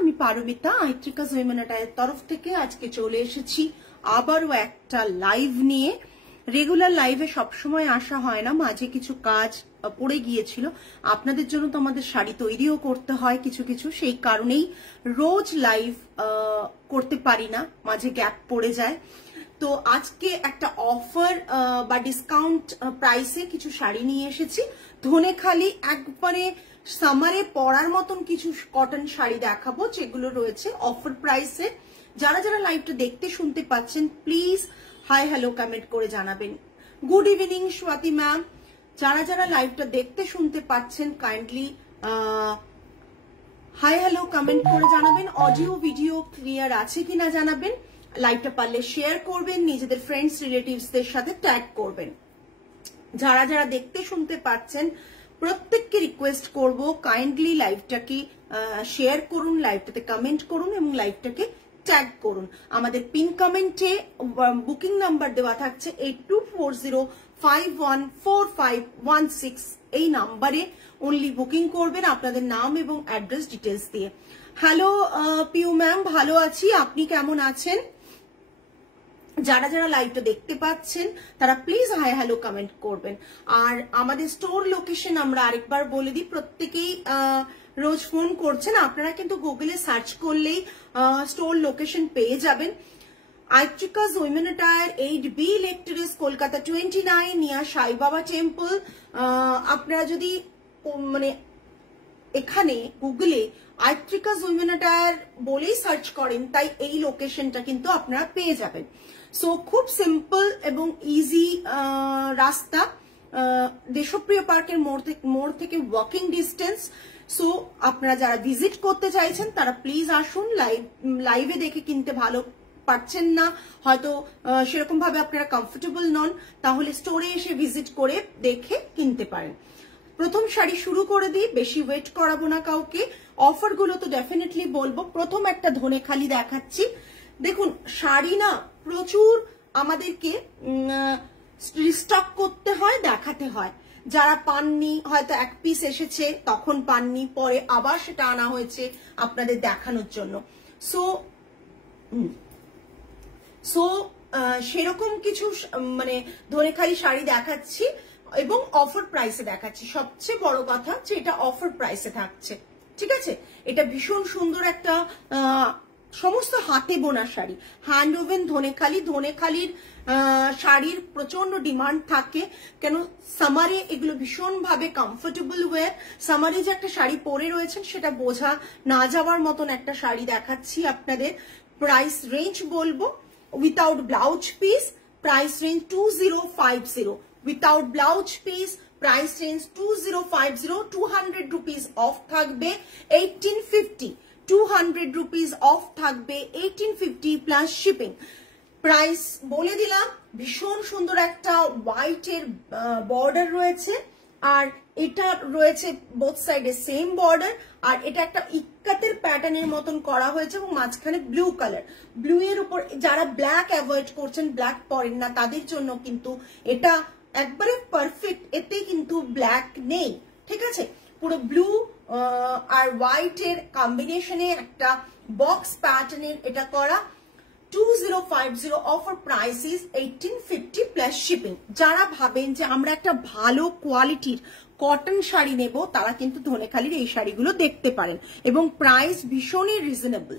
আমি Paromita আইট্রিকাস women attire তরফ থেকে আজকে চলে এসেছি আবারও একটা লাইভ নিয়ে। রেগুলার লাইভে সবসময় আসা হয় না, মাঝে কিছু কাজ পড়ে গিয়েছিল। আপনাদের জন্য তো আমাদের শাড়ি তৈরিও করতে হয় কিছু কিছু, সেই কারণেই রোজ লাইভ করতে পারি না, মাঝে গ্যাপ পড়ে যায়। তো আজকে একটা অফার বা ডিসকাউন্ট প্রাইসে কিছু শাড়ি নিয়ে এসেছি। ধনেখালি একবারে সামারে পরার মতন কিছু কটন শাড়ি দেখাবো, যেগুলো রয়েছে অফার প্রাইসে। যারা যারা লাইভটা দেখতে শুনতে পাচ্ছেন প্লিজ হাই হ্যালো কমেন্ট করে জানাবেন। Good evening Swati ma'am. যারা যারা লাইভটা দেখতে শুনতে পাচ্ছেন কাইন্ডলি হাই হ্যালো কমেন্ট করে জানাবেন। অডিও ভিডিও ক্লিয়ার আছে কিনা জানাবেন। লাইভটা পারলে শেয়ার করবেন, নিজেদের ফ্রেন্ডস রিলেটিভসদের সাথে ট্যাগ করবেন। যারা যারা দেখতে শুনতে পাচ্ছেন প্রত্যেককে রিকোয়েস্ট করব কাইন্ডলি লাইভটাকে শেয়ার করুন, লাইভটাতে কমেন্ট করুন এবং লাইভটাকে ট্যাগ করুন। আমাদের পিন কমেন্টে বুকিং নাম্বার দেওয়া থাকছে 8240514516। এই নাম্বারে অনলি বুকিং করবেন আপনাদের নাম এবং অ্যাড্রেস ডিটেলস দিয়ে। হ্যালো পিউ ম্যাম, ভালো আছি, আপনি কেমন আছেন? যারা যারা লাইভটা দেখতে পাচ্ছেন তারা প্লিজ হাই হ্যালো কমেন্ট করবেন। আর আমাদের স্টোর লোকেশন আমরা আরেকবার বলে দিই, প্রত্যেকেই রোজ ফোন করছেন, আপনারা কিন্তু গুগলে সার্চ করলেই স্টোর লোকেশন পেয়ে যাবেন। আইট্রিকাস women attire 8B lake terrace, Kolkata 29 near Sai Baba temple. আপনারা যদি মানে এখানে গুগলে আইট্রিকাস উইমেন অ্যাটায়ার বলেই সার্চ করেন, তাই এই লোকেশনটা কিন্তু আপনারা পেয়ে যাবেন। সো খুব সিম্পল এবং ইজি রাস্তা, দেশপ্রিয় পার্কের মোড় থেকে ওয়াকিং ডিস্টেন্স। সো আপনারা যারা ভিজিট করতে চাইছেন তারা প্লিজ আসুন। লাইভে দেখে কিনতে ভালো পারছেন না, হয়তো সেরকম ভাবে আপনারা কমফোর্টেবল নন, তাহলে স্টোরে এসে ভিজিট করে দেখে কিনতে পারেন। প্রথম শাড়ি শুরু করে দিই, বেশি ওয়েট করাবো না কাউকে। অফার গুলো তো ডেফিনেটলি বলবো। প্রথম একটা ধনেখালি দেখাচ্ছি। দেখুন শাড়ি না প্রচুর আমাদেরকে রিস্টক করতে হয়, দেখাতে হয়। যারা পাননি, হয়তো এক পিস এসেছে তখন পাননি, পরে আবার সেটা আনা হয়েছে আপনাদের দেখানোর জন্য। সো সেরকম কিছু মানে ধনেখালি শাড়ি দেখাচ্ছি এবং অফার প্রাইসে দেখাচ্ছি। সবচেয়ে বড় কথা যে এটা অফার প্রাইসে থাকছে, ঠিক আছে? এটা ভীষণ সুন্দর একটা সমস্ত হাতে বোনা শাড়ি, হ্যান্ড ওভেন ধনেখালি। ধনেখালির শাড়ির প্রচন্ড ডিমান্ড থাকে, কেন সামারে এগুলো ভীষণ ভাবে কমফোর্টেবল ওয়্যার। সামারে যে একটা শাড়ি পরে রয়েছেন সেটা বোঝা না যাওয়ার মতন একটা শাড়ি দেখাচ্ছি আপনাদের। প্রাইস রেঞ্জ বলবো, without blouse piece price range 2050, without blouse piece price range 2050। 200 rupees of থাকবে 1850, 200 রুপিস অফ থাকবে 1850 প্লাস শিপিং। প্রাইস বলে দিলাম। ভীষণ সুন্দর একটা হোয়াইটের বর্ডার রয়েছে, আর এটা রয়েছে বোথ সাইডে সেম বর্ডার, আর এটা একটা ইক্কাতের প্যাটার্নের মতন করা হয়েছে এবং মাঝখানে ব্লু কালার। ব্লু এর উপর যারা ব্ল্যাক অ্যাভয়েড করছেন, ব্ল্যাক পরেন না, তাদের জন্য কিন্তু এটা একবারে পারফেক্ট। এতে কিন্তু ব্ল্যাক নেই, ঠিক আছে? পুরো ব্লু আর হোয়াইট এর কম্বিনেশনে একটা বক্স প্যাটার্নের এটা করা। 2050 offer price is 1850 plus shipping. যারা ভাবেন যে আমরা একটা ভালো কোয়ালিটির কটন শাড়ি নেব, তারা কিন্তু ধনেখালির এই শাড়িগুলো দেখতে পারেন এবং প্রাইস ভীষণই রিজনেবল,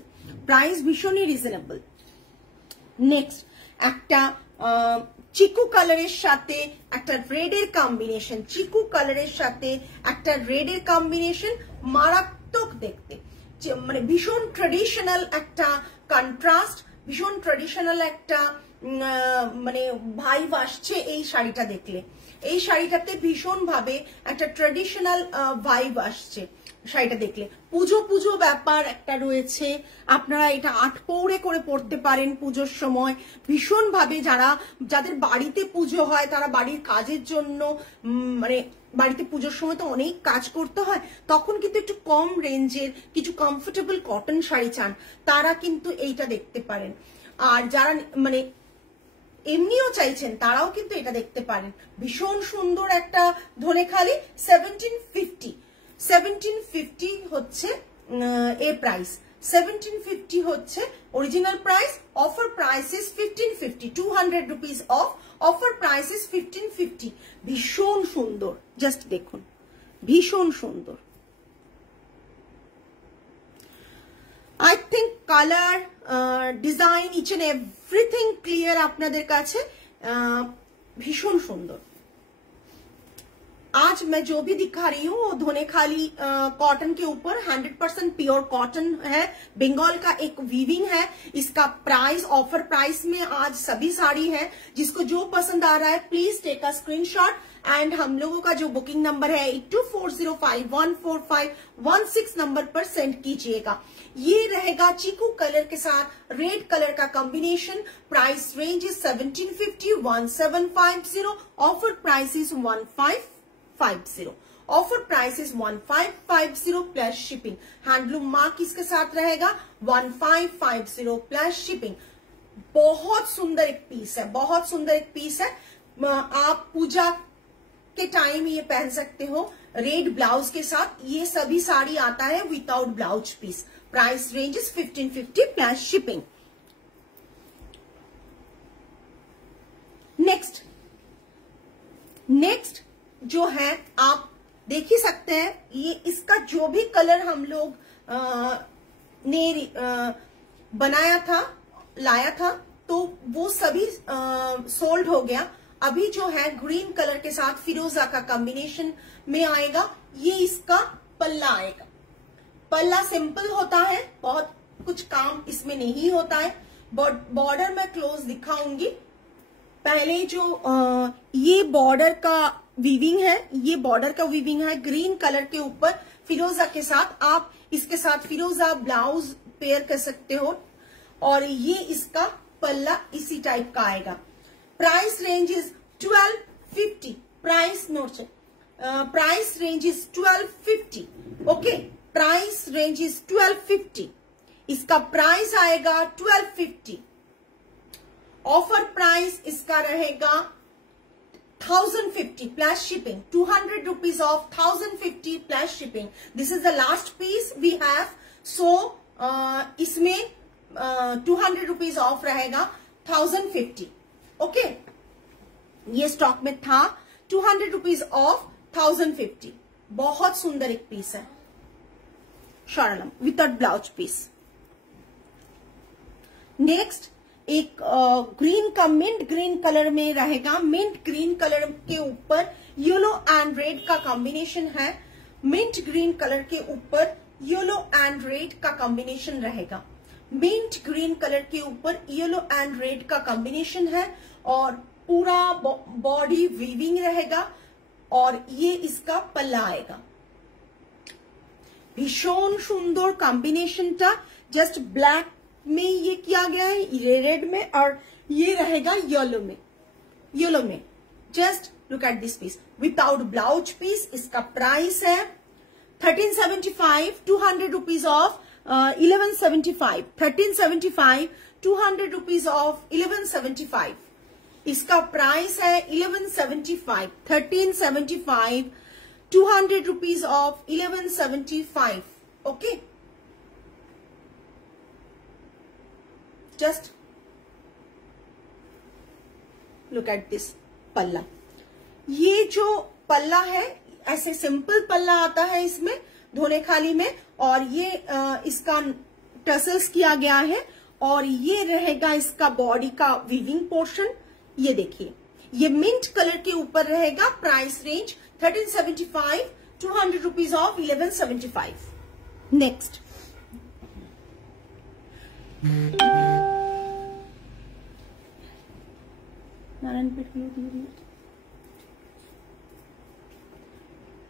প্রাইস ভীষণই রিজনেবল। নেক্সট একটা চিকু কালারের সাথে একটা রেডের কম্বিনেশন, চিকু কালারের সাথে একটা রেডের কম্বিনেশন, মারাত্মক দেখতে, মানে ভীষণ ট্রেডিশনাল একটা কন্ট্রাস্ট, ভীষণ ট্রেডিশনাল একটা মানে ভাইব আসছে এই শাড়িটা দেখলে। এই শাড়িটাতে ভীষণ ভাবে একটা ট্রেডিশনাল ভাইব আসছে শাড়িটা দেখলে। পুজো পুজো ব্যাপার একটা রয়েছে, আপনারা এটা আটপৌরে করে পড়তে পারেন পুজোর সময়। ভীষণ ভাবে যাদের বাড়িতে পুজো হয়, তারা বাড়ির কাজের জন্য, মানে বাড়িতে পুজোর সময় তো অনেক কাজ করতে হয়, তখন কিন্তু একটু কম রেঞ্জের কিছু কমফোর্টেবল কটন শাড়ি চান, তারা কিন্তু এইটা দেখতে পারেন। আর যারা মানে এমনিও চাইছেন তারাও কিন্তু এটা দেখতে পারেন। ভীষণ সুন্দর একটা ধনেখালি। 1750 হচ্ছে এ প্রাইস 1750 হচ্ছে original price, offer price is 1550, 200 rupees of, offer price is 1550। ভীষণ সুন্দর, জাস্ট দেখুন ভীষণ সুন্দর। I think color, design, each and everything clear আপনাদের কাছে, भीषण सुंदर। आज मैं जो भी दिखा रही हूँ वो धोने खाली कॉटन के ऊपर 100% प्योर कॉटन है, बंगाल का एक वीविंग है। इसका प्राइस ऑफर प्राइस में आज सभी साड़ी है। जिसको जो पसंद आ रहा है please take a screenshot and हम लोगों का जो बुकिंग नंबर है 8240514516 नंबर पर सेंड कीजिएगा। ये रहेगा चीकू कलर के साथ रेड कलर का combination. Price range is 1750, 1750, offer price is 1550, offer price is 1550 plus shipping. Handloom mark इसके साथ रहेगा 1550 प्लस शिपिंग। बहुत सुंदर एक पीस है, बहुत सुंदर एक पीस है। आप पूजा के टाइम ये पहन सकते हो रेड ब्लाउज के साथ। ये सभी साड़ी आता है without blouse piece. Price range is 1550 plus shipping. Next जो है आप देख ही सकते हैं, ये इसका जो भी कलर हम लोग ने बनाया था, लाया था, तो वो सभी सोल्ड हो गया। अभी जो है ग्रीन कलर के साथ फिरोजा का कॉम्बिनेशन में आएगा। ये इसका पल्ला आएगा। पल्ला सिंपल होता है, बहुत कुछ काम इसमें नहीं होता है। बॉर्डर मैं क्लोज दिखाऊंगी। पहले जो ये बॉर्डर का वीविंग है, ये बॉर्डर का वीविंग है ग्रीन कलर के ऊपर फिरोजा के साथ। आप इसके साथ फिरोजा ब्लाउज पेयर कर सकते हो और ये इसका पल्ला इसी टाइप का आएगा। Price range is 1250, price note से price range is 1250। Okay, price range is 1250। इसका प्राइस आएगा 1250। ऑफर प्राइस इसका रहेगा 1050 plus shipping, 200 rupees off 1050 plus shipping. This is the last piece we have. So इसमें 200 रुपीज ऑफ रहेगा 1050। Okay, ये stock में था 200 रुपीज ऑफ 1050। बहुत सुंदर एक पीस है, शॉर्टम विदाउट ब्लाउज पीस। नेक्स्ट एक ग्रीन का मिंट ग्रीन कलर में रहेगा। मिंट ग्रीन कलर के ऊपर येलो एंड रेड का कॉम्बिनेशन है। मिंट ग्रीन कलर के ऊपर येलो एंड रेड का कॉम्बिनेशन रहेगा। मिंट ग्रीन कलर के ऊपर येलो एंड रेड का कॉम्बिनेशन है और पूरा बॉडी वीविंग रहेगा और ये इसका पल्ला आएगा। भीषण सुंदर कॉम्बिनेशनটা जस्ट ब्लैक में ये किया गया है, रेड में, और ये रहेगा येलो में। Just look at this piece without blouse piece. इसका प्राइस है 1375, 200 रुपीज ऑफ 1175, 1375, 200 रुपीज ऑफ 1175। इसका प्राइस है 1175, 1375, 200 rupees of 1175। Okay, just look at this पल्ला। ये जो पल्ला है ऐसे सिंपल पल्ला आता है इसमें धोने खाली में, और ये इसका टसल्स किया गया है और ये रहेगा इसका बॉडी का वीविंग पोर्शन। ये देखिए, ये मिंट कलर के ऊपर रहेगा। Price range 1375, 200 rupees of 1175। Next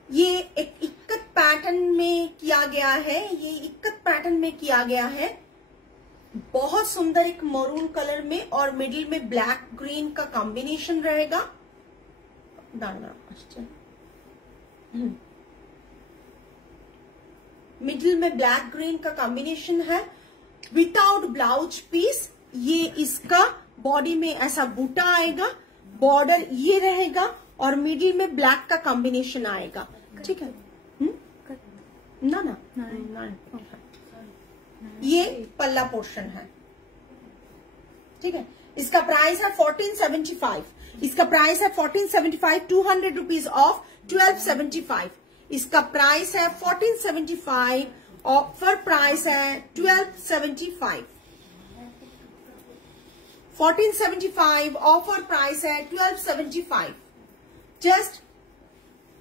ये एक इक्कत पैटर्न में किया गया है। ये इक्कत पैटर्न में किया गया है, बहुत सुंदर एक मरून कलर में और मिडिल में ब्लैक ग्रीन का कॉम्बिनेशन रहेगा। मिडिल में ब्लैक ग्रीन का कॉम्बिनेशन है विदाउट ब्लाउज पीस। ये इसका बॉडी में ऐसा बूटा आएगा, बॉर्डर ये रहेगा और मिडिल में ब्लैक का कॉम्बिनेशन आएगा। ठीक है ना? ये पल्ला पोर्शन है, ठीक है। इसका प्राइस है 1475, इसका प्राइस है 1475, 200 रुपीज ऑफ 1275। इसका प्राइस है 1475, ऑफर प्राइस है 1275, 1475 ऑफर प्राइस है 1275। जस्ट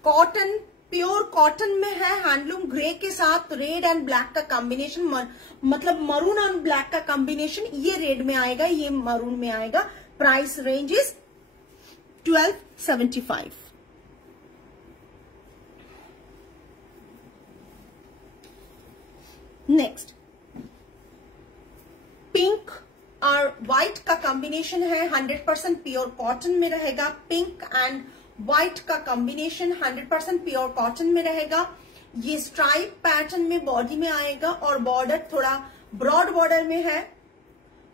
कॉटन, प्योर कॉटन में है, हैंडलूम ग्रे के साथ रेड एंड ब्लैक का कॉम्बिनेशन, मतलब मरून एंड ब्लैक का कॉम्बिनेशन। ये रेड में आएगा, ये मरून में आएगा। Price range is 1275। Next pink और व्हाइट का कॉम्बिनेशन है, 100% प्योर कॉटन में रहेगा। पिंक एंड व्हाइट का कॉम्बिनेशन 100% प्योर कॉटन में रहेगा। ये स्ट्राइप पैटर्न में बॉडी में आएगा और बॉर्डर थोड़ा ब्रॉड बॉर्डर में है,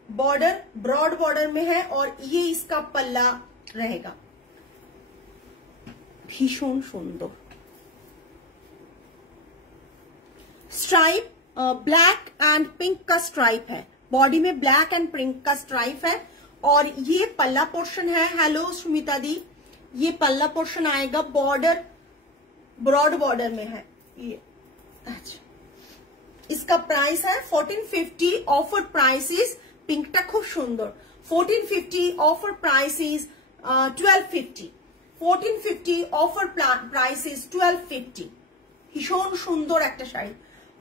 बॉर्डर ब्रॉड बॉर्डर में है और ये इसका पल्ला रहेगा। भीषण सुंदर स्ट्राइप, ब्लैक एंड पिंक का स्ट्राइप है, बॉडी में ब्लैक एंड पिंक का स्ट्राइप है और ये पल्ला पोर्शन है। हेलो सुमिता दी, ये पल्ला पोर्शन आएगा, बॉर्डर ब्रॉड बॉर्डर में है ये। अच्छा, इसका प्राइस है 1450, ऑफर प्राइस इज, पिंकटा खूब सुंदर, 1450 offer price is 1250, 1450 offer price is 1250। ভীষণ সুন্দর একটা sari,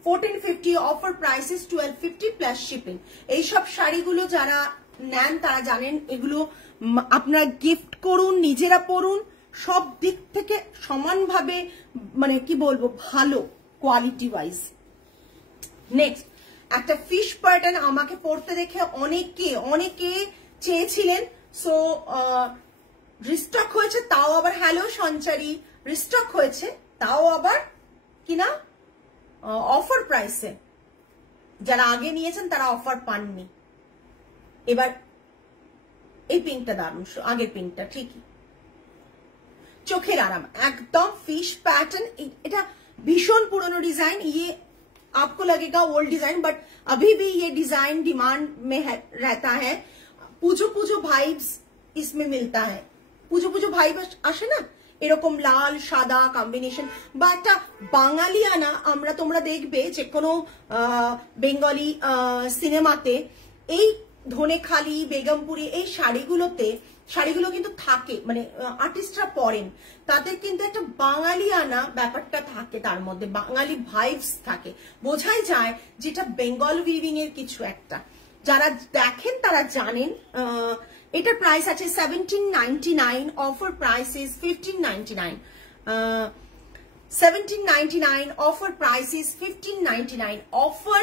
1450 offer price is 1250 plus shipping. এইসব শাড়িগুলো যারা নেন তারা জানেন এগুলো আপনারা গিফট করুন, নিজেরা পরুন, সব দিক থেকে সমানভাবে মানে কি বলবো ভালো কোয়ালিটি ওয়াইজ। নেক্সট একটা ফিশ প্যাটার্ন আমাকে পরতে দেখে অনেকে চেয়েছিলেন, সো রিস্টক হয়েছে, তাও আবার হ্যালো সঞ্চারী, রিস্টক হয়েছে তাও আবার কিনা অফার প্রাইসে। যারা আগে নিয়েছেন তারা অফার পাননি। এবার এই পিঙ্কটা দারুণ, আগের পিঙ্কটা ঠিকই, চোখের আরাম, একদম ফিশ প্যাটার্न। এটা भीषण पुराना डिजाइन, ये आपको लगेगा ओल्ड डिजाइन बट अभी भी ये डिजाइन डिमांड में रहता है। পুজো পুজো ভাইবস इसमें मिलता है, পুজো পুজো ভাইব আসে না এরকম লাল সাদা কম্বিনেশন বা একটা বাঙালিয়ানা। আমরা তোমরা দেখবে যে কোনো বেঙ্গলি সিনেমাতে এই ধনেখালি বেগমপুরি এই শাড়িগুলো কিন্তু থাকে, মানে আর্টিস্টরা পরেন, তাদের কিন্তু একটা বাঙালিয়ানা ব্যাপারটা থাকে, তার মধ্যে বাঙালি ভাইবস থাকে, বোঝাই যায় যেটা বেঙ্গল উইভিং এর কিছু একটা। যারা দেখেন তারা জানেন। এটার প্রাইস আছে 1799, offer price is 1599, 1799 offer price is 1599। Offer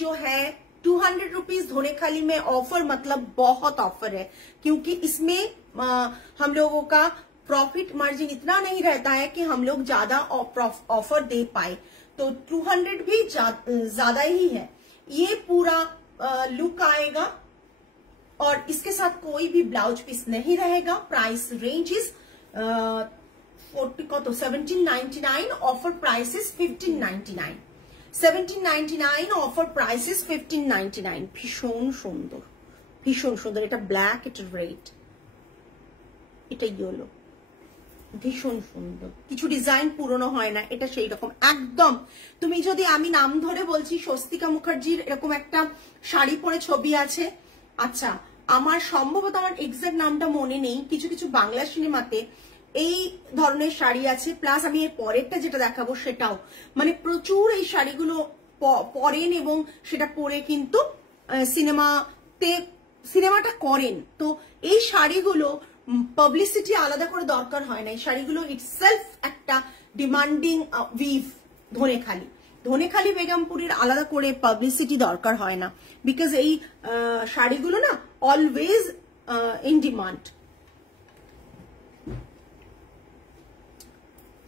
जो है 200 रुपीज धोनेखाली में ऑफर, मतलब बहुत ऑफर है, क्योंकि इसमें हम लोगों का प्रॉफिट मार्जिन इतना नहीं रहता है कि हम लोग ज्यादा ऑफर दे पाए, तो 200 भी ज्यादा ही है। ये पूरा लुक आएगा और इसके साथ कोई भी ब्लाउज पीस नहीं रहेगा। Price range is 1799, offer price is 1599, 1799 offer price is 1599। ভীষণ সুন্দর, ভীষণ সুন্দর। এটা ব্ল্যাক, এটা রেড, এটা ইয়েলো, ভীষণ সুন্দর। কিছু ডিজাইন পুরনো হয় না, এটা সেই রকম একদম। তুমি যদি, আমি নাম ধরে বলছি, স্বস্তিকা মুখার্জির এরকম একটা শাড়ি পরে ছবি আছে। আচ্ছা, আমার সম্ভবত আমার এক্সাক্ট নামটা মনে নেই, কিছু কিছু বাংলা সিনেমাতে এই ধরনের শাড়ি আছে। প্লাস আমি এর পরেরটা যেটা দেখাবো সেটাও, মানে প্রচুর এই শাড়িগুলো পরেন এবং সেটা পরে কিন্তু সিনেমাটা করেন। তো এই শাড়িগুলো পাবলিসিটি আলাদা করে দরকার হয় না, এই শাড়িগুলো ইটসেলফ একটা ডিমান্ডিং উইভ। ধনেখালি বেগমপুরীর আলাদা করে পাবলিসিটি দরকার হয় না, বিকজ এই শাড়িগুলো না অলওয়েজ ইন ডিমান্ড।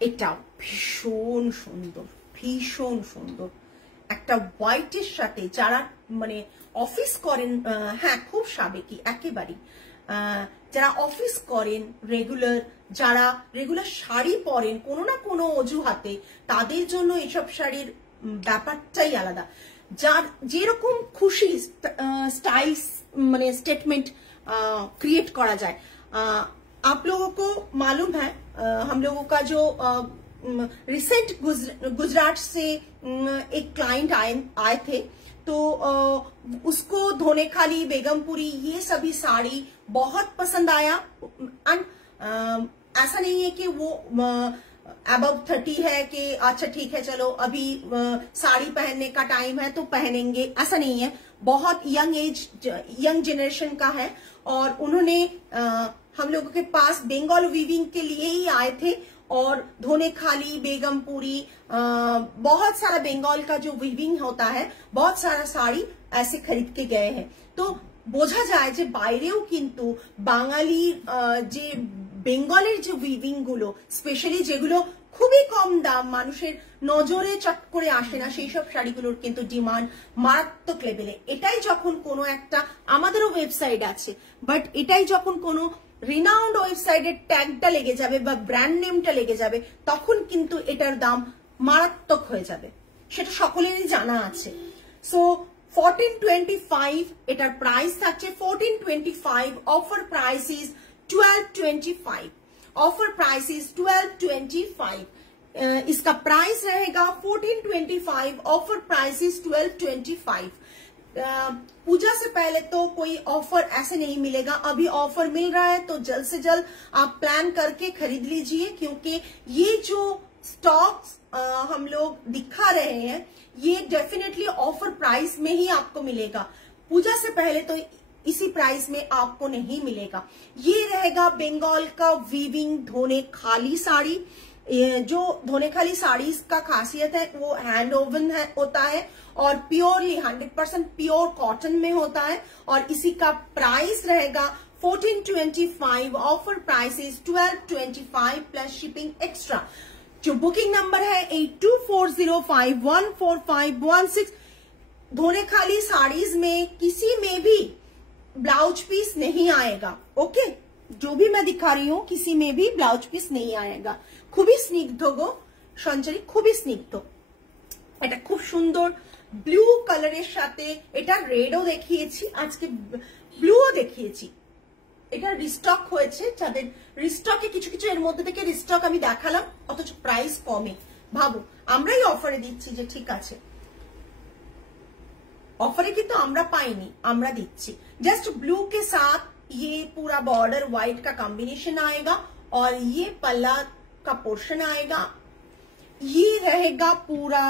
এটাও ভীষণ সুন্দর, ভীষণ সুন্দর। একটা হোয়াইটের সাথে, যারা মানে অফিস করেন, হ্যাঁ খুব সাবেকি একেবারে, যারা অফিস করেন রেগুলার, যারা রেগুলার শাড়ি পরেন কোনো না কোনো অজুহাতে, তাদের জন্য এসব শাড়ির ব্যাপারটাই আলাদা। যার যেরকম খুশি स्टाइल মানে स्टेटमेंट क्रिएट करा जाए। आप लोगों को मालूम है हम लोगों का जो रिसेंट गुजरात से एक क्लाइंट आए थे, तो उसको धोनेखाली, बेगमपुरी ये सभी साड़ी बहुत पसंद आया। एंड ऐसा नहीं है कि वो अबव 30 है कि अच्छा ठीक है चलो अभी साड़ी पहनने का टाइम है तो पहनेंगे, ऐसा नहीं है। बहुत यंग जेनरेशन का है और उन्होंने हम लोगों के पास बंगाल वीविंग के लिए ही आए थे और धोनेखाली, बेगमपुरी, बहुत सारा बंगाल का जो वीविंग होता है बहुत सारा साड़ी ऐसे खरीद के गए हैं। तो বোঝা যায় যে বাইরেও কিন্তু বাঙালি যে বেঙ্গলের যে উইভিং গুলো, স্পেশালি যেগুলো খুবই কম দাম, মানুষের নজরে চট করে আসে না, সেই সব শাড়িগুলোর কিন্তু ডিমান্ড মারাত্মক লেভেলে। এটাই যখন কোনো একটা, আমাদেরও ওয়েবসাইট আছে, বাট এটাই যখন কোনো রিনাউন্ড ওয়েবসাইটের ট্যাগটা লেগে যাবে বা ব্র্যান্ড নেমটা লেগে যাবে, তখন কিন্তু এটার দাম মারাত্মক হয়ে যাবে, সেটা সকলেরই জানা আছে। সো 1425 এটার প্রাইস থাকছে 1425, offer price is 1225, offer price is 1225। इसका प्राइस रहेगा 1425, ऑफर प्राइस इज 1225। पूजा से पहले तो कोई ऑफर ऐसे नहीं मिलेगा, अभी ऑफर मिल रहा है तो जल्द से जल्द आप प्लान करके खरीद लीजिए, क्योंकि ये जो स्टॉक्स हम लोग दिखा रहे हैं ये डेफिनेटली ऑफर प्राइस में ही आपको मिलेगा। पूजा से पहले तो इसी प्राइस में आपको नहीं मिलेगा। ये रहेगा बंगाल का वीविंग धोनेखाली साड़ी। जो धोनेखाली साड़ी का खासियत है वो हैंड ओवन होता है और प्योरली 100% प्योर कॉटन में होता है, और इसी का प्राइस रहेगा 1425, offer price is 1225 plus shipping extra. जो बुकिंग नंबर है 8240514516। धोनेखाली साड़ीज में किसी में भी ब्लाउज पीस नहीं आएगा, ओके, जो भी मैं दिखा रही हूँ किसी में भी ब्लाउज पीस नहीं आएगा। খুবই স্নিগ্ধ গো সঞ্চারী, খুবই স্নিগ্ধ। এটা খুব সুন্দর ব্লু কালারের সাথে, এটা রেডও দেখিয়েছি, আজকে ব্লুও দেখিয়েছি। এটা রিস্টক হয়েছে, যাদের রিস্টকে কিছু কিছু এর মধ্যে থেকে রিস্টক আমি দেখালাম, অথচ প্রাইস কমে। ভাবো আমরাই অফারে দিচ্ছি যে ঠিক আছে, ऑफर की तो আমরা পাইনি, আমরা দিচ্ছি। जस्ट ब्लू के साथ ये पूरा बॉर्डर व्हाइट का कॉम्बिनेशन आएगा और ये पल्ला का पोर्शन आएगा। ये रहेगा पूरा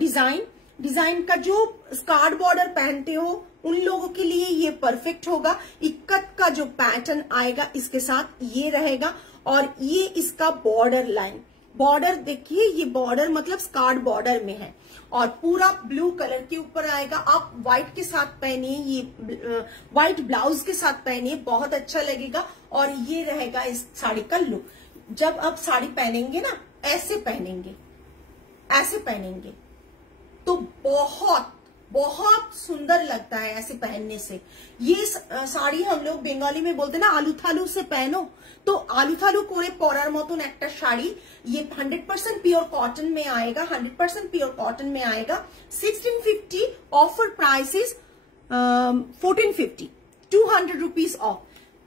डिजाइन का जो स्कार्ट बॉर्डर पहनते हो उन लोगों के लिए ये परफेक्ट होगा। इक्कत का जो पैटर्न आएगा इसके साथ ये रहेगा, और ये इसका बॉर्डर लाइन, बॉर्डर देखिए, ये बॉर्डर मतलब स्कार्ट बॉर्डर में है और पूरा ब्लू कलर के ऊपर आएगा। आप व्हाइट के साथ पहनिए, ये व्हाइट ब्लाउज के साथ पहनिए, बहुत अच्छा लगेगा। और ये रहेगा इस साड़ी का लुक। जब आप साड़ी पहनेंगे ना, ऐसे पहनेंगे, ऐसे पहनेंगे तो बहुत बहुत सुंदर लगता है ऐसे पहनने से। ये साड़ी हम लोग बंगाली में बोलते हैं ना, आलू थालू से पहनो, तो आलू थालू कोरे परार मतन एक शाड़ी। ये 100% प्योर कॉटन में आएगा, 100% प्योर कॉटन में आएगा। 1650, offer price is 1450, 200 rupees off.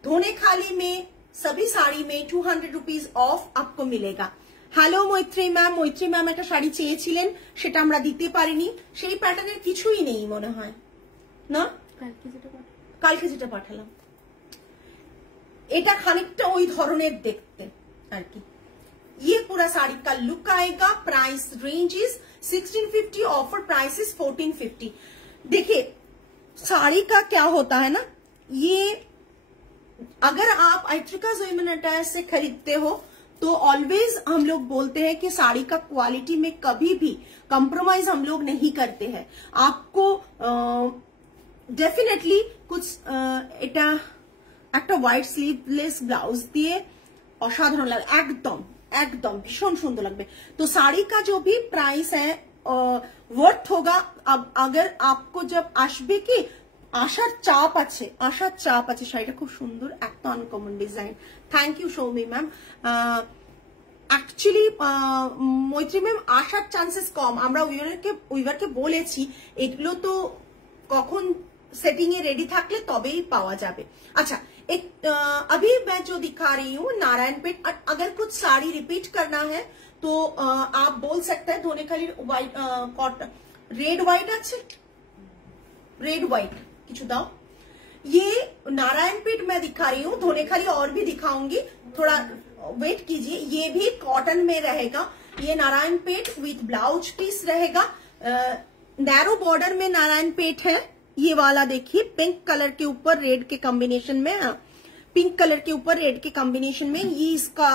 Dhonekhali में सभी साड़ी में 200 रुपीज ऑफ आपको मिलेगा। হ্যালো মৈত্রী ম্যাম, মৈত্রী ম্যাম একটা শাড়ি চেয়েছিলেন, সেটা আমরা দিতে পারিনি। সেই প্যাটার্নের কিছুই নেই মনে হয় না, কালকে যেটা পাঠালাম এটা খানিকটা ওই ধরনের দেখতে আর কি। ये पूरा साड़ी का लुक आएगा। Price range is 1650, offer price is 1450। देखिए साड़ी का क्या होता है ना, ये अगर आप आइट्रिका ज़ोइमन अटैच से खरीदते हो तो ऑलवेज हम लोग बोलते हैं कि साड़ी का क्वालिटी में कभी भी कंप्रोमाइज हम लोग नहीं करते हैं। आपको डेफिनेटली कुछ এটা একটা হোয়াইট স্লিভলেস ব্লাউজ দিয়ে অসাধারণ লাগবে, একদম একদম ভীষণ সুন্দর লাগবে। तो साड़ी का जो भी प्राइस है वर्थ होगा। अब अगर आपको जब আসবে কি আশার চাপ আছে, আশার চাপ আছে। শাড়িটা খুব সুন্দর, একটা uncommon design. Thank you Soumi ma'am. Actually Maitri ma'am আসার চান্সেস কম, আমরা উইভারকে বলেছি এগুলো তো কখন सेटिंग ए रेडी থাকলে তবেই পাওয়া যাবে। अच्छा एक अभी मैं जो दिखा रही हूँ नारायणपेट, अगर कुछ साड़ी रिपीट करना है तो आप बोल सकते हैं। धोने खाली व्हाइट कॉटन रेड व्हाइट আছে, रेड व्हाइट কিছু দাও। ये नारायणपेट मैं दिखा रही हूँ, धोने खाली और भी दिखाऊंगी, थोड़ा वेट कीजिए। ये भी कॉटन में रहेगा, ये नारायणपेट विथ ब्लाउज पीस रहेगा। नैरो बॉर्डर में नारायणपेट है, ये वाला देखिए पिंक कलर के ऊपर रेड के कॉम्बिनेशन में, पिंक कलर के ऊपर रेड के कॉम्बिनेशन में ये इसका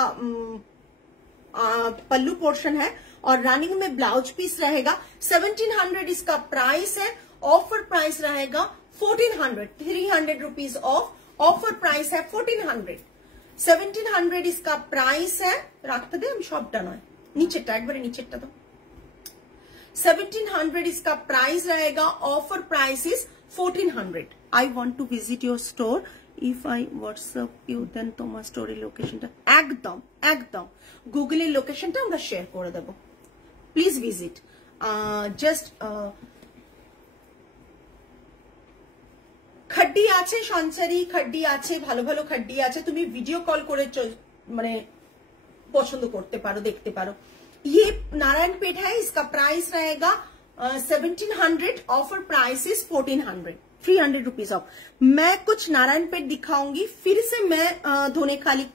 पल्लू पोर्शन है और रनिंग में ब्लाउज पीस रहेगा। 1700 इसका प्राइस है, ऑफर प्राइस रहेगा 1400, 300 रुपीज ऑफ, ऑफर प्राइस है 1400। 1700 इसका प्राइस है, रखते दे हम शॉप डन है नीचे टैग बड़े नीचे तो 1700 इसका प्राइस रहेगा, offer price is 1400। I want to visit your store, if I WhatsApp you then তোমার স্টোরি লোকেশনটা একদম একদম গুগলের লোকেশনটা আমরা শেয়ার করে দেব, প্লিজ ভিজিট। জাস্ট खड्डी আছে সঞ্চারি, खड्डी আছে, ভালো ভালো खड्डी আছে, তুমি ভিডিও কল করে মানে পছন্দ করতে পারো, দেখতে পারো। ये नारायणपेट है, इसका प्राइस रहेगा 1700, offer price is 1400, 300 rupees of. मैं कुछ नारायणपेट दिखाऊंगी, फिर से मैं धोने खाली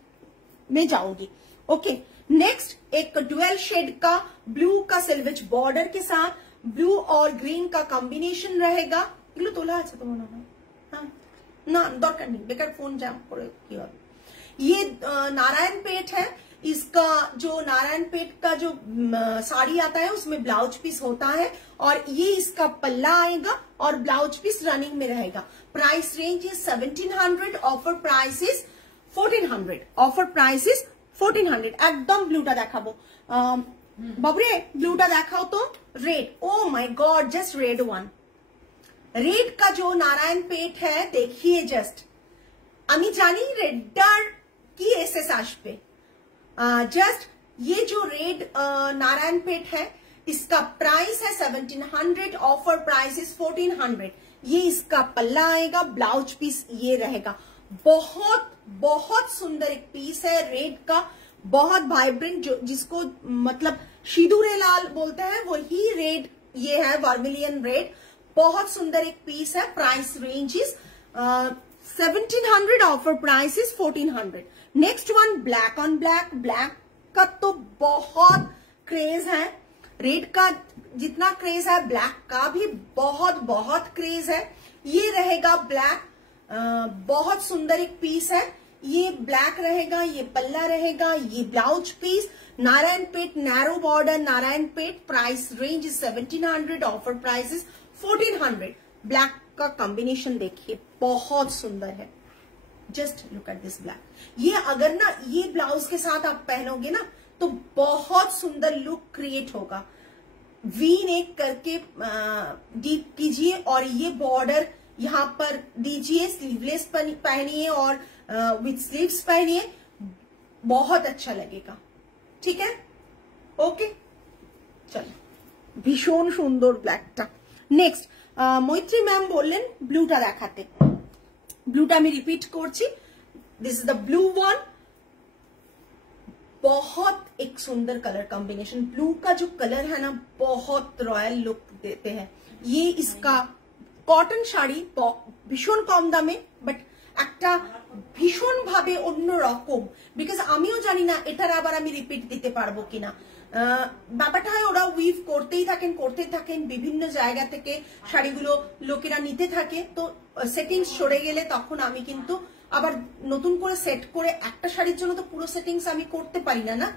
में जाऊंगी। ओके, नेक्स्ट एक डुअल शेड का ब्लू का सिल्वेज बॉर्डर के साथ ब्लू और ग्रीन का कॉम्बिनेशन रहेगा। এগুলো তোলা আছে তো মনে হয়, হ্যাঁ না দরকার নেই, বেকার ফোন জ্যাম করে কি হবে। ये नारायणपेट है, इसका जो नारायणपेट का जो साड़ी आता है उसमें ब्लाउज पीस होता है और ये इसका पल्ला आएगा और ब्लाउज पीस रनिंग में रहेगा। Price range is 1700, offer price is 1400, offer price is 1400। एकदम ब्लूटा দেখাবো বাবরে, ब्लूटा দেখাও তো। Red, oh my God, just red one. Red का जो नारायणपेट है देखिए, जस्ट আমি জানি রেডার কি এসএস আসবে। जस्ट ये जो रेड नारायणपेट है इसका प्राइस है 1700, ऑफर प्राइस इज 1400। ये इसका पल्ला आएगा, ब्लाउज पीस ये रहेगा। बहुत बहुत सुंदर एक पीस है रेड का, बहुत वाइब्रेंट, जो जिसको मतलब सिंदूरे लाल बोलते हैं वही रेड ये है, वर्मिलियन रेड। बहुत सुंदर एक पीस है। Price range is 1700, offer price is 1400। Next one black on black, black का तो बहुत क्रेज है, रेड का जितना क्रेज है ब्लैक का भी बहुत बहुत क्रेज है। ये रहेगा ब्लैक, बहुत सुंदर एक पीस है, ये ब्लैक रहेगा, ये पल्ला रहेगा, ये blouse piece. Narayanpet narrow border Narayanpet, price range is 1700, offer price is 1400। Black का कॉम्बिनेशन देखिए बहुत सुंदर है, just look at this black. ये अगर ना ये ब्लाउज के साथ आप पहनोगे ना तो बहुत सुंदर लुक क्रिएट होगा। वी नेक करके डीप कीजिए और ये बॉर्डर यहाँ पर दीजिए, स्लीवलेस पहनिए और विथ स्लीव्स पहनिए, बहुत अच्छा लगेगा। ठीक है, ओके चलो, भीषण सुंदर ब्लैकटा। नेक्स्ट মৈত্রী ম্যাম বললেন ব্লুটা দেখাতে, ब्लूटा আমি रिपीट করছি। This is the blue one, बहुत एक सुंदर कलर कॉम्बिनेशन। ब्लू का जो कलर है ना बहुत रॉयल लुक देते हैं। ये इसका कॉटन শাড়ি ভীষণ কম দামে, বাট একটা ভীষণ ভাবে অন্য রকম, বিকজ আমিও জানি না এটার আবার আমি রিপিট দিতে পারবো কিনা। ব্যাপারটা হয় ওরা উইভ করতেই থাকেন বিভিন্ন জায়গা থেকে শাড়িগুলো লোকেরা নিতে থাকে, তো সেটিংস সরে গেলে তখন আমি কিন্তু আবার নতুন করে সেট করে একটা শাড়ির জন্য তো পুরো সেটিংস আমি করতে পারি না না।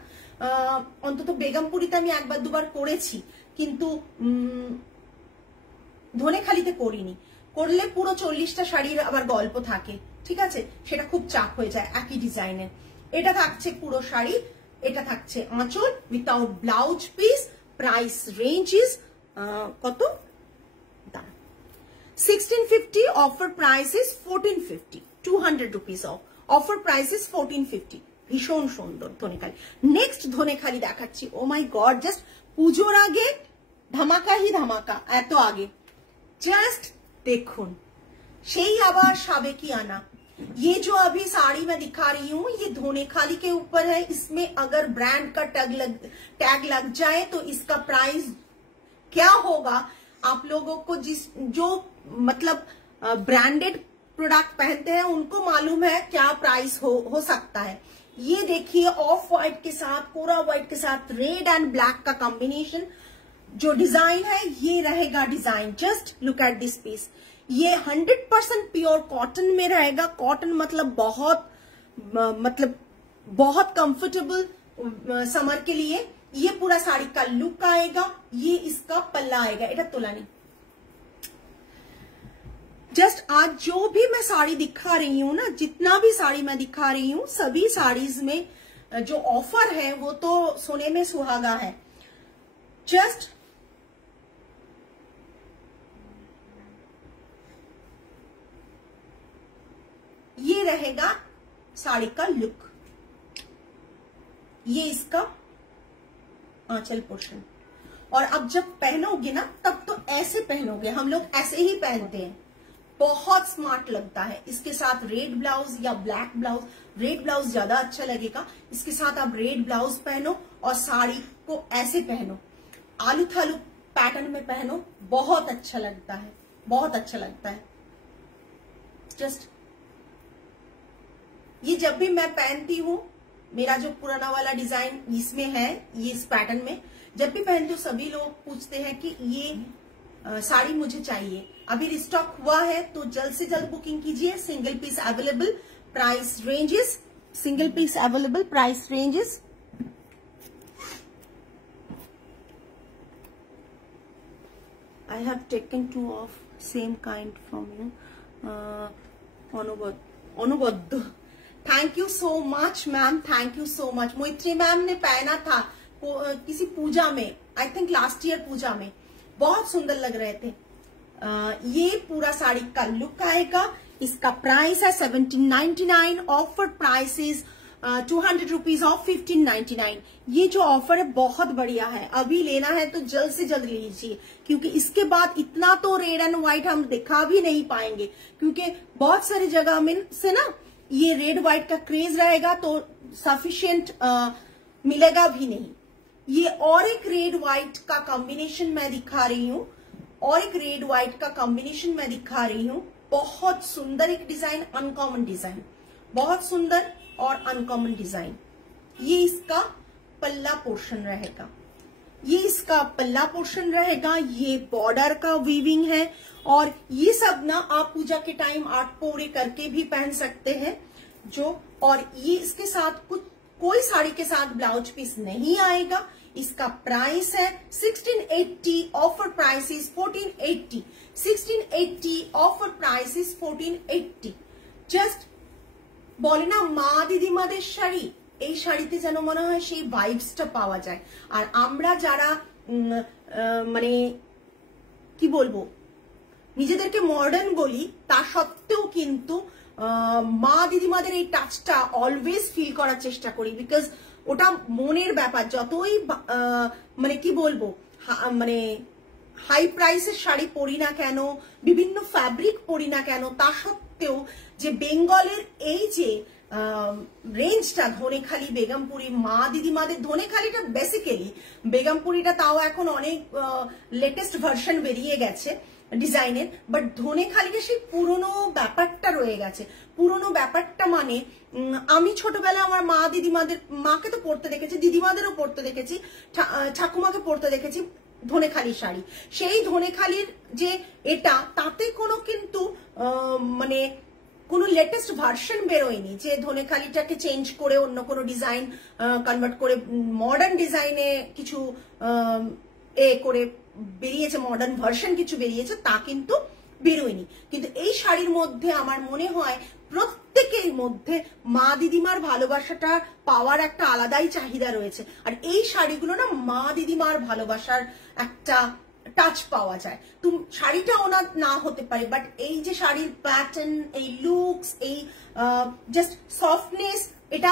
অন্তত বেগমপুরিতে আমি একবার দুবার করেছি, কিন্তু ধনেখালিতে করিনি। করলে পুরো 40টা শাড়ির আবার গল্প থাকে, ঠিক আছে, সেটা খুব চাপ হয়ে যায় একই ডিজাইনের। এটা থাকছে পুরো শাড়ি, এটা থাকছে আঁচল without blouse piece. Price range is কত, 1650, offer price is 1450, 200 rupees of, offer price is 1450, ভীষণ সুন্দর ধনেখালি। নেক্সট ধনেখালি দেখাচ্ছি। ও মাই গড, জাস্ট পুজোর আগে ধামাকা হি ধামাকা, এত আগে জাস্ট দেখুন, সেই আবার সাবেকিयाना। ये जो अभी साड़ी मैं दिखा रही हूँ ये धोनेखाली के ऊपर है। इसमें अगर ब्रांड का टैग लग जाए तो इसका प्राइस क्या होगा आप लोगों को, जो मतलब ब्रांडेड प्रोडक्ट पहनते हैं उनको मालूम है क्या प्राइस हो सकता है। ये देखिए ऑफ व्हाइट के साथ, कोरा व्हाइट के साथ रेड एंड ब्लैक का कॉम्बिनेशन जो डिजाइन है ये रहेगा design. Just look at this piece. ये 100% प्योर कॉटन में रहेगा। कॉटन मतलब बहुत कंफर्टेबल समर के लिए। ये पूरा साड़ी का लुक आएगा। ये इसका पल्ला आएगा। এটা তোলা নেই। जस्ट आज जो भी मैं साड़ी दिखा रही हूं ना, जितना भी साड़ी मैं दिखा रही हूं, सभी साड़ीज में जो ऑफर है वो तो सोने में सुहागा है। जस्ट ये रहेगा साड़ी का लुक। ये इसका आंचल पोर्शन। और अब जब पहनोगे ना तब तो ऐसे पहनोगे, हम लोग ऐसे ही पहनते हैं, बहुत स्मार्ट लगता है। इसके साथ रेड ब्लाउज या ब्लैक ब्लाउज, रेड ब्लाउज ज्यादा अच्छा लगेगा। इसके साथ आप रेड ब्लाउज पहनो और साड़ी को ऐसे पहनो, आलू थालू पैटर्न में पहनो, बहुत अच्छा लगता है, बहुत अच्छा लगता है। जस्ट ये जब भी मैं पहनती हूँ, मेरा जो पुराना वाला डिजाइन इसमें है, ये इस पैटर्न में जब भी पहनती हूँ सभी लोग पूछते हैं कि ये साड़ी मुझे चाहिए। अभी रिस्टॉक हुआ है तो जल्द से जल्द बुकिंग कीजिए। Single piece available, price ranges, single piece available, price ranges. I have taken 2 of same kind from you. अनुबद्ध, thank you so much ma'am, thank you so much. Moitri ma'am ने पहना था किसी पूजा में, I think last year Puja में, बहुत सुंदर लग रहे थे। ये पूरा साड़ी का लुक आएगा। इसका प्राइस है 1799। Offer price is 200 rupees of 1599। ये जो ऑफर है बहुत बढ़िया है। अभी लेना है तो जल्द से जल्द लीजिए, क्योंकि इसके बाद इतना तो रेड एंड व्हाइट हम दिखा भी नहीं पाएंगे, क्योंकि बहुत सारी जगह में से ना ये रेड व्हाइट का क्रेज रहेगा तो सफिशिएंट मिलेगा भी नहीं। ये और एक रेड व्हाइट का कॉम्बिनेशन मैं दिखा रही हूँ, और एक रेड व्हाइट का कॉम्बिनेशन मैं दिखा रही हूँ। बहुत सुंदर एक डिजाइन, अनकॉमन डिजाइन, बहुत सुंदर और अनकॉमन डिजाइन। ये इसका पल्ला पोर्शन रहेगा, ये इसका पल्ला पोर्शन रहेगा। ये बॉर्डर का वीविंग है, और ये सब ना आप पूजा के टाइम 8 पोरे करके भी पहन सकते हैं जो। और ये इसके साथ कुछ कोई साड़ी के साथ ब्लाउज पीस नहीं आएगा। इसका प्राइस है 1680। Offer price is 1480। 1680 offer price is 1480। Just বলে না মা দিদিমাদের শাড়ি, এই শাড়িতে যেন মনে হয় সেই ভাইবসটা পাওয়া যায়। আর আমরা যারা মানে কি বলবো নিজেদেরকে মডার্ন বলি, তা সত্ত্বেও কিন্তু মা দিদিমাদের এই টাচটা অলওয়েজ ফিল করার চেষ্টা করি, বিকজ ওটা মনের ব্যাপার। যতই মানে কি বলবো মানে হাই প্রাইসের শাড়ি পরি না কেন, বিভিন্ন ফ্যাব্রিক পরি না কেন, তা সত্ত্বেও যে বেঙ্গলের এই যে রেঞ্জটা ধনেখালি বেগমপুরি মা দিদিমাদের, ধনেখালিটা বেসিক্যালি, বেগমপুরিটা তাও এখন অনেক লেটেস্ট ভার্সন বেরিয়ে গেছে ডিজাইনের, বাট ধনেখালিটা সেই পুরনো ব্যাপারটা রয়ে গেছে। পুরনো ব্যাপারটা মানে আমি ছোটবেলায় আমার মা দিদিমাদের, মাকে তো পরতে দেখেছি, দিদিমাদেরও পরতে দেখেছি, ঠাকুমাকে পরতে দেখেছি ধনেখালি শাড়ি। সেই ধনেখালির যে এটা, তাতে কোনো কিন্তু মানে কোনো লেটেস্ট ভার্সন বেরোয়নি যে ধনেখালিটাকে চেঞ্জ করে অন্য কোনো ডিজাইন কনভার্ট করে মডার্ন ডিজাইনে কিছু করে বেরিয়েছে, মডার্ন ভার্সন কিছু বেরিয়েছে, তা কিন্তু বেরোয়নি। কিন্তু এই শাড়ির মধ্যে আমার মনে হয় প্রত্যেকের মধ্যে মা দিদিমার ভালোবাসাটা পাওয়ার একটা আলাদাই চাহিদা রয়েছে। আর এই শাড়িগুলো না মা দিদিমার ভালোবাসার একটা টাচ পাওয়া যায়। তুমি শাড়িটা ওনার না হতে পারে, বাট এই যে শাড়ির প্যাটার্ন, এই লুকস, এই জাস্ট সফটনেস, এটা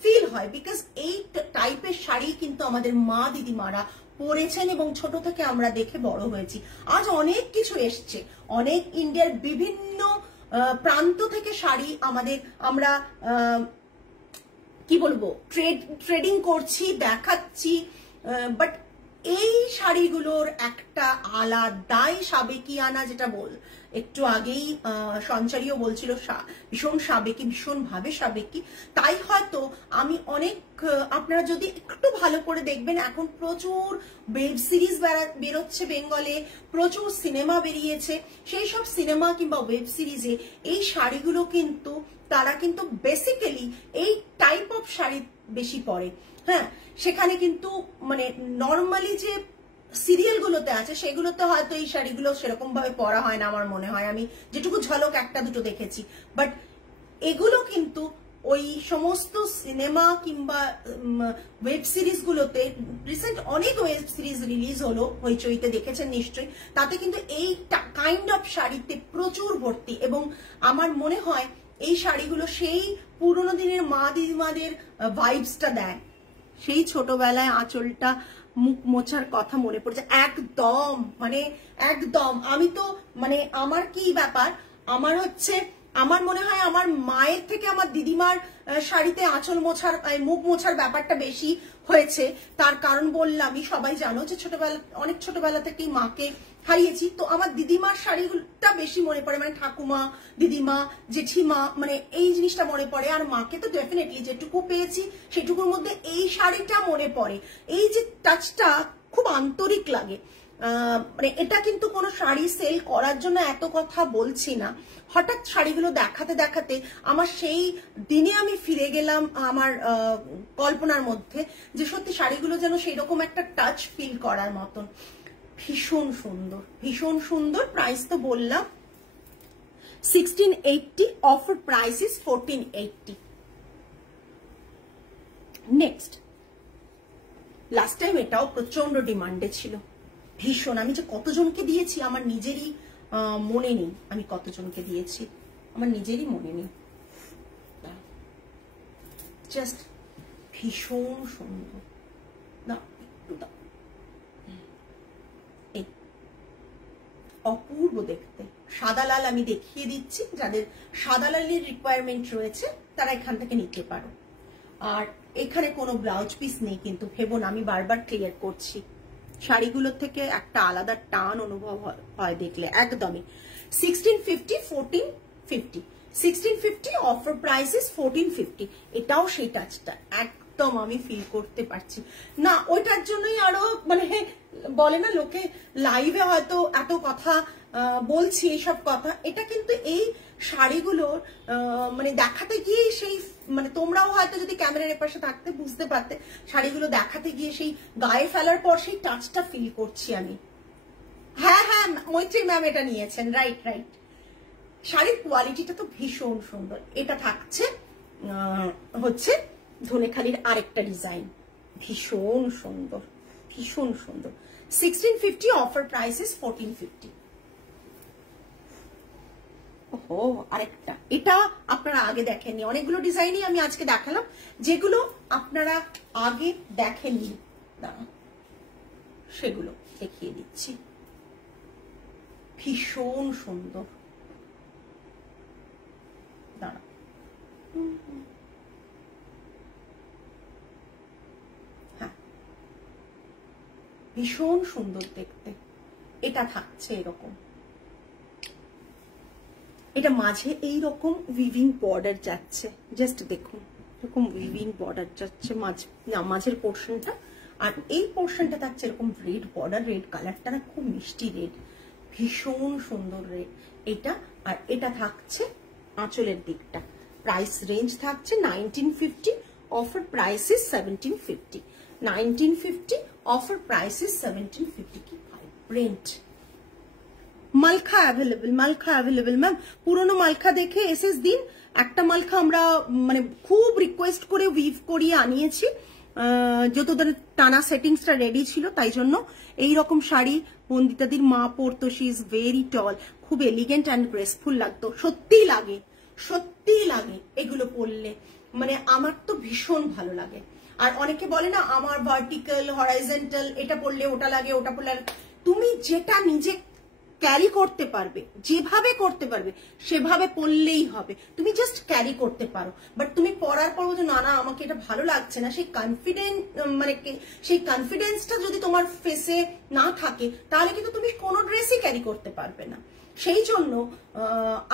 ফিল হয়, বিকজ এই টাইপের শাড়ি কিন্তু আমাদের মা দিদিমারা পরেছেন এবং ছোট থেকে আমরা দেখে বড় হয়েছি। আজ অনেক কিছু এসছে, অনেক ইন্ডিয়ার বিভিন্ন প্রান্ত থেকে শাড়ি আমরা কি বলবো ট্রেডিং করছি, দেখাচ্ছি, বাট এই শাড়িগুলোর একটা আলাদাই সাবেকিয়ানা, যেটা একটু আগেই সঞ্চারীও বলছিল, ভীষণ সাবেকি, ভীষণ ভাবে সাবেকি। তাই হয়তো আমি আপনারা যদি একটু ভালো করে দেখবেন, এখন প্রচুর ওয়েব সিরিজ বেরোচ্ছে বেঙ্গলে, প্রচুর সিনেমা বেরিয়েছে, সেই সব সিনেমা কিংবা ওয়েব সিরিজে এই শাড়িগুলো কিন্তু তারা কিন্তু বেসিক্যালি এই টাইপ অফ শাড়ি বেশি পরে। হ্যাঁ, সেখানে কিন্তু মানে নর্মালি যে সিরিয়াল গুলোতে আছে সেগুলোতে হয়তো এই শাড়িগুলো সেরকম ভাবে পরা হয় না আমার মনে হয়, আমি যেটুকু ঝলক একটা দুটো দেখেছি। বাট এগুলো কিন্তু ওই সমস্ত সিনেমা কিংবা ওয়েব সিরিজ গুলোতে, রিসেন্ট অনেক ওয়েব সিরিজ রিলিজ হলো, হইচইতে দেখেছেন নিশ্চয়ই, তাতে কিন্তু এই কাইন্ড অফ শাড়িতে প্রচুর ভর্তি। এবং আমার মনে হয় এই শাড়িগুলো সেই পুরোনো দিনের মা দিদিমাদের ভাইবসটা দেয়। সেই ছোটবেলায় আঁচলটা মুখ মোছার কথা মনে পড়ছে একদম, মানে একদম। আমি তো মানে আমার কি ব্যাপার, আমার মনে হয় আমার মায়ের থেকে আমার দিদিমার শাড়িতে আঁচল মোছার, মুখ মোছার ব্যাপারটা বেশি হয়েছে। তার কারণ বললামই, সবাই জানো যে অনেক ছোটবেলা থেকেই মাকে হারিয়েছি, তো আমার দিদিমার শাড়িটা বেশি মনে পড়ে, মানে ঠাকুমা, দিদিমা, জেঠিমা, মানে এই জিনিসটা মনে পড়ে। আর মাকে তো ডেফিনেটলি যেটুকু পেয়েছি সেটুকুর মধ্যে এই শাড়িটা মনে পড়ে। এই যে টাচটা খুব আন্তরিক লাগে। মানে এটা কিন্তু কোনো শাড়ি সেল করার জন্য এত কথা বলছি না, হঠাৎ শাড়িগুলো দেখাতে দেখাতে আমার সেই দিনে আমি ফিরে গেলাম আমার কল্পনার মধ্যে, যে সত্যি শাড়িগুলো যেন সেই রকম একটা টাচ ফিল করার মতন। ভীষণ সুন্দর, ভীষণ সুন্দর। প্রাইস তো বললাম 1680, offer price is 1480। Next, last time এটাও প্রচন্ড ডিমান্ডে ছিল, ভীষণ। আমি যে কতজনকে দিয়েছি আমার নিজেরই মনে নেই, আমি কতজনকে দিয়েছি আমার নিজেরই মনে নেই। জাস্ট ভীষণ সুন্দর। না একটু দাও, অপূর্ব দেখতে। সাদা লাল আমি দেখিয়ে দিচ্ছি, যাদের সাদা লালের রিকোয়ারমেন্ট রয়েছে তারা এখান থেকে নিতে পারো। আর এখানে কোনো ব্লাউজ পিস নেই কিন্তু, ভেবো না, আমি বারবার ক্লিয়ার করছি। শাড়িগুলোর থেকে একটা আলাদা টান অনুভব হয় দেখলে, একদমই। 1650, 1450, 1650, অফার প্রাইস ইজ 1450। এটাও সেই টাচটা একদম আমি ফিল করতে পারছি না। ওইটার জন্যই আরো মানে বলে না লোকে, লাইভে হয়তো এত কথা বলছি এইসব কথা, এটা কিন্তু এই শাড়িগুলোর মানে দেখাতে গিয়ে সেই, মানে তোমরাও হয়তো যদি ক্যামেরার এপাশে থাকতে বুঝতে পারতে, শাড়িগুলো দেখাতে গিয়ে সেই গায়ে ফেলার পর সেই টাচটা ফিল করছি আমি। হ্যাঁ হ্যাঁ, মৈত্রী ম্যাম এটা নিয়েছেন, রাইট রাইট। শাড়ির কোয়ালিটিটা তো ভীষণ সুন্দর। এটা থাকছে হচ্ছে ধনেখালির আরেকটা ডিজাইন, ভীষণ সুন্দর, ভীষণ সুন্দর। 1650, অফার প্রাইস ইজ 1450। ওহো, আরেকটা, এটা আপনারা আগে দেখেননি। অনেকগুলো ডিজাইনই আমি আজকে দেখালাম যেগুলো আপনারা আগে দেখেননি, সেগুলো দেখিয়ে দিচ্ছি। ভীষণ সুন্দর, দাঁড়া, হ্যাঁ ভীষণ সুন্দর দেখতে। এটা থাকছে এরকম, এটা মাঝে এইরকম উইভিং বর্ডার যাচ্ছে, জাস্ট দেখুন এরকম উইভিং বর্ডার যাচ্ছে মাঝের পোর্শনটা, আর এই পোর্শনটা থাকছে এরকম রেড বর্ডার। রেড কালারটা না খুব মিষ্টি রেড, ভীষণ সুন্দর রেড এটা। আর এটা থাকছে আঁচলের দিকটা। প্রাইস রেঞ্জ থাকছে 1950, offer price is 1750। 1950, offer price is 1750। কি ভাইব্রেন্ট মালখা অ্যাভেলেবল, মালখা অ্যাভেলেবল ম্যাম। পুরনো মালখা দেখে এসএস দিন। একটা মালখা আমরা মানে খুব রিকোয়েস্ট করে উইভ করিয়ে আনিয়েছি, যতদিন টানা সেটিংসটা রেডি ছিল, তাই জন্য এইরকম শাড়ি বন্দিতাদির মা পরতো। শি ইজ ভেরি টল, খুব এলিগেন্ট অ্যান্ড গ্রেসফুল লাগতো। সত্যিই লাগে, সত্যিই লাগে এগুলো পরলে, মানে আমার তো ভীষণ ভালো লাগে। আর অনেকে বলে না আমার ভার্টিক্যাল হরাইজন্টাল এটা পড়লে ওটা লাগে, ওটা পড়লে, তুমি যেটা নিজে ক্যারি করতে পারবে, যেভাবে করতে পারবে সেভাবে পড়লেই হবে। তুমি জাস্ট ক্যারি করতে পারো, বাট তুমি পড়ার পর বলছো না না আমাকে এটা ভালো লাগছে না, সেই কনফিডেন্ট মানে সেই কনফিডেন্সটা যদি তোমার ফেসে না থাকে তাহলে কিন্তু তুমি কোনো ড্রেসই ক্যারি করতে পারবে না। সেই জন্য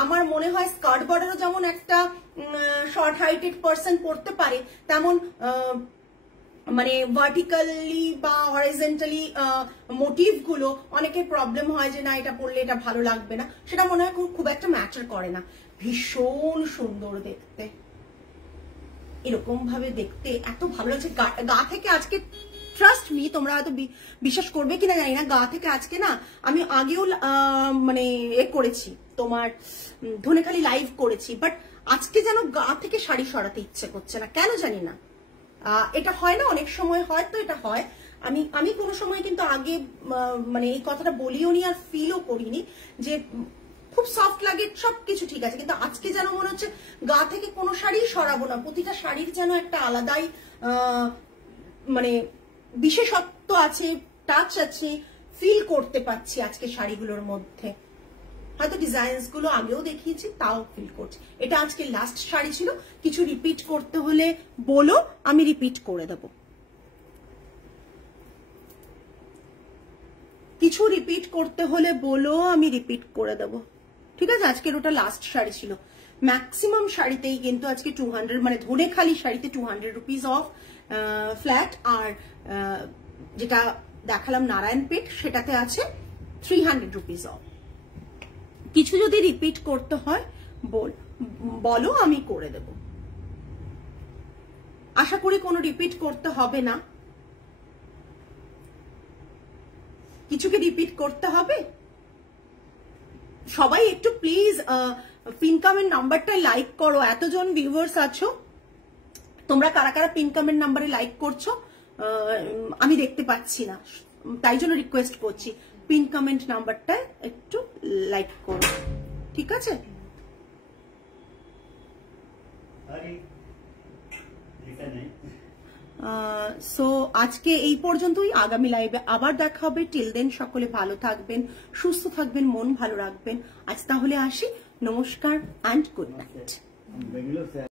আমার মনে হয় স্কার্ট বর্ডারও যেমন একটা শর্ট হাইটেড পার্সন পড়তে পারে, তেমন মানে ভার্টিক্যালি বা হরাইজন্টালি মোটিভ গুলো অনেকের প্রবলেম হয় যে না এটা পড়লে এটা ভালো লাগবে না, সেটা মনে হয় খুব একটা ম্যাটার করে না। ভীষণ সুন্দর দেখতে, এরকম ভাবে দেখতে এত ভালো লাগছে। গা থেকে আজকে ট্রাস্ট মি, তোমরা হয়তো বিশ্বাস করবে কিনা জানি না, গা থেকে আজকে না আমি আগেও মানে করেছি তোমার ধনেখালি লাইভ করেছি, বাট আজকে যেন গা থেকে শাড়ি সরাতে ইচ্ছে করছে না, কেন জানি না। এটা হয় না, অনেক সময় হয়তো এটা হয়, আমি কোনো সময় কিন্তু আগে মানে এই কথাটা বলিও নি আর ফিলও করিনি যে খুব সফট লাগে, সবকিছু ঠিক আছে, কিন্তু আজকে যেন মনে হচ্ছে গা থেকে কোনো শাড়ি সরাবো না, প্রতিটা শাড়ির যেন একটা আলাদাই মানে বিশেষত্ব আছে, টাচ আছে, ফিল করতে পারছি আজকে শাড়িগুলোর মধ্যে। হয়তো ডিজাইনস গুলো আগেও দেখিয়েছি, তাও ফিল করছি। এটা আজকে লাস্ট শাড়ি ছিল, কিছু রিপিট করতে হলে বলো, আমি রিপিট করে দেব। কিছু রিপিট করতে হলে বলো, আমি রিপিট করে দেব, ঠিক আছে। আজকের ওটা লাস্ট শাড়ি ছিল। ম্যাক্সিমাম শাড়িতেই কিন্তু আজকে 200 মানে ধনেখালি শাড়িতে 200 রুপিস অফ ফ্ল্যাট, আর যেটা দেখালাম নারায়ণপেট সেটাতে আছে 300 রুপিস অফ। কিছু যদি রিপিট করতে হয় বলো, আমি করে দেব। আশা করি কোনো রিপিট করতে হবে না। কিছুকে রিপিট করতে হবে? সবাই একটু প্লিজ পিনকামের নাম্বারটা লাইক করো। এতজন ভিউয়ার্স আছো, তোমরা কারা কারা পিনকামের নাম্বারে লাইক করছো আমি দেখতে পাচ্ছি না, তাই জন্য রিকোয়েস্ট করছি পিন কমেন্ট নাম্বারটা একটু লাইক করো, ঠিক আছে। সো আজকে এই পর্যন্তই, আগামী লাইভে আবার দেখা হবে। টিল দেন সকলে ভালো থাকবেন, সুস্থ থাকবেন, মন ভালো রাখবেন। আজ তাহলে আসি, নমস্কার অ্যান্ড গুড নাইট।